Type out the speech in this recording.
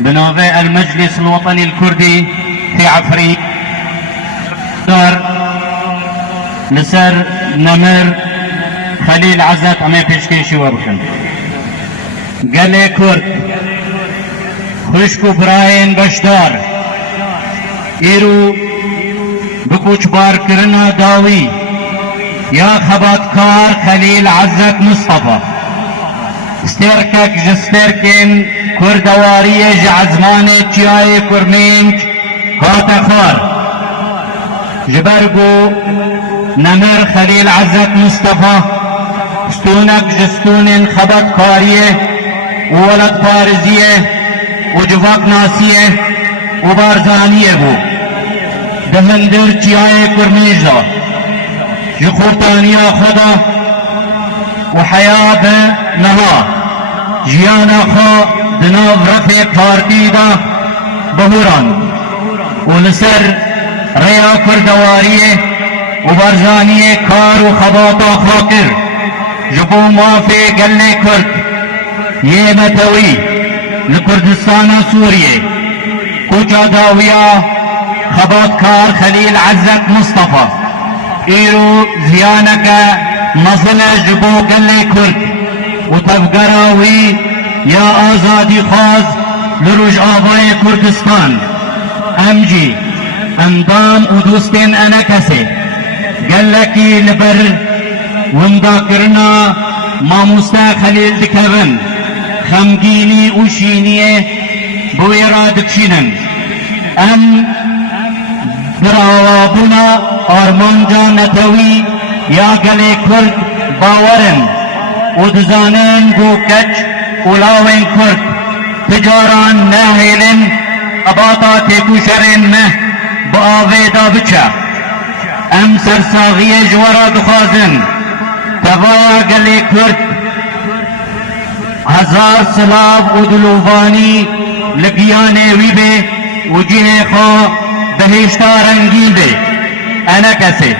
بنوفي المجلس الوطني الكردي في عفريت دار لسر نمر خليل عزت عمي پیشکشی وبکن گله کرد خوشکو براین بشدار ایرو بکوچ بار کرنا داوی یا خباتکار خلیل عزت مصطفى استركك جستركن كردواري جعزماني تشاي كرمينك هاتخار جبرقو نمر خليل عزت مصطفى ستونك جستون خبط كاريه وولد بارزيه وجفاك ناسيه وبارزانيه بو دهندر تشاي كرميجا جخورتانيا خدا وحياة نها جيانا خا دناف رفع پارتی دا بهوران ولسر ریا کردواریه و برزانیه کار و خباتا خاطر جبو مافی گلے کرد یہ متوی لکردستان سوریه کوچا داویا خبات کار خلیل عزت مصطفى ایرو زیانکا مصل جبو گلے کرد وتفقراوي يا آزادي خاص لروج آباء كردستان امجي اندام ودوستين انا كسي قالكي لبر ومذاكرنا ما مستا خليل دكبن خمجيني وشينيه بويرا دكشينن ام براوابنا ارمانجا نتوي يا قلي كرد باورن ودزانين بوكج ولاوين كرد تجاران ناهلن اباطا تيكوشرين نه بآويدا بچا ام سرساغية جورا دخازن تغايا قلي كرد هزار سلاف ودلوفاني لقياني ويبه وجيه خو بهشتا رنگين دي انا كسي